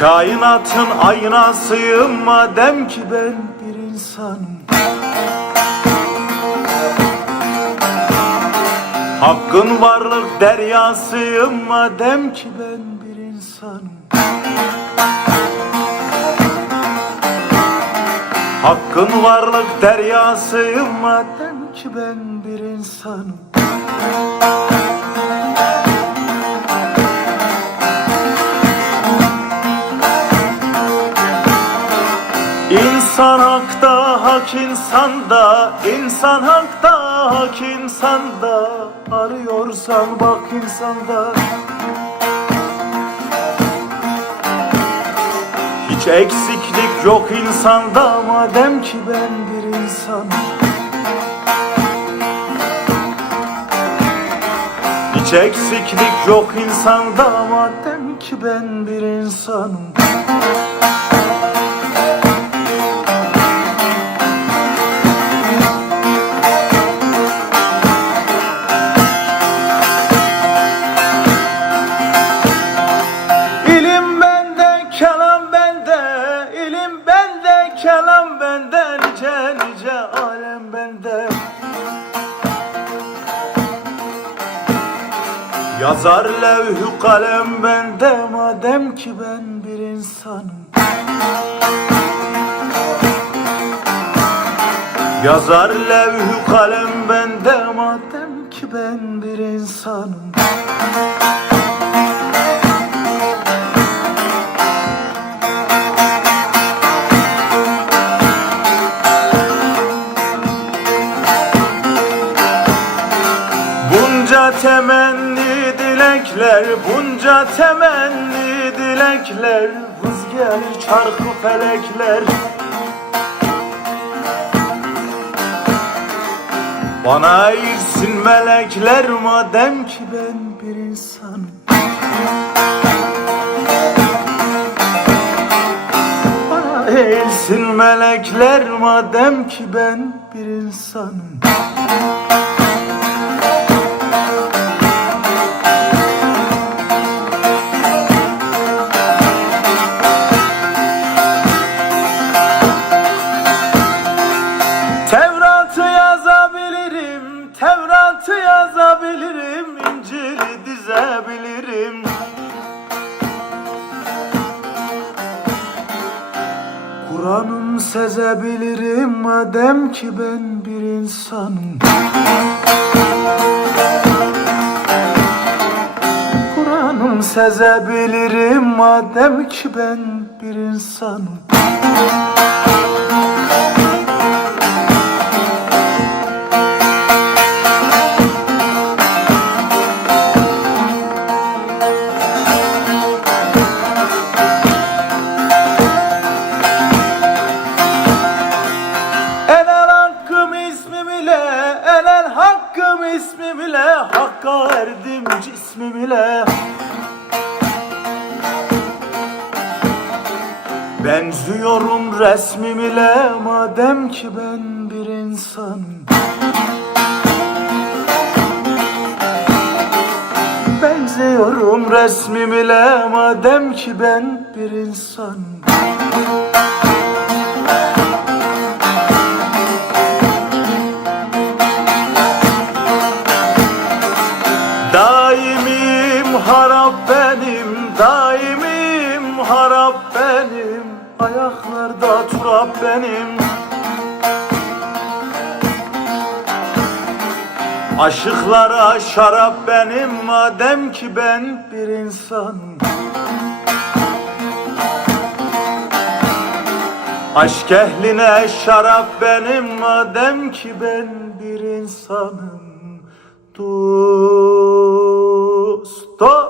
Kainatın aynasıyım madem ki ben bir insanım. Hakkın varlık deryasıyım madem ki ben bir insanım. Hakkın varlık deryasıyım madem ki ben bir insanım İnsan hakta hak insanda. İnsan hakta hak insanda. Arıyorsan bak insanda. Hiç eksiklik yok insanda. Madem ki ben bir insanım Hiç eksiklik yok insanda. Madem ki ben bir insanım bende, kelam bende, nice nice alem bende. Yazar levhü kalem bende, madem ki ben bir insanım. Yazar levhü kalem bende, madem ki ben bir insanım. Bunca temenni dilekler, bunca temenni dilekler gelir çarkı felekler. Bana eğilsin melekler madem ki ben bir insanım. Bana eğilsin melekler madem ki ben bir insanım sezebilirim madem ki ben bir insanım. Kur'an'ım sezebilirim madem ki ben bir insanım. Benziyorum resmim ile, madem ki ben bir insanım. Benziyorum resmim ile, madem ki ben bir insanım. Daimim harap benim, daimim harap Ayaklarda turap benim. Aşıklara şarap benim madem ki ben bir insanım Aşk ehline şarap benim madem ki ben bir insanım. Dost, dost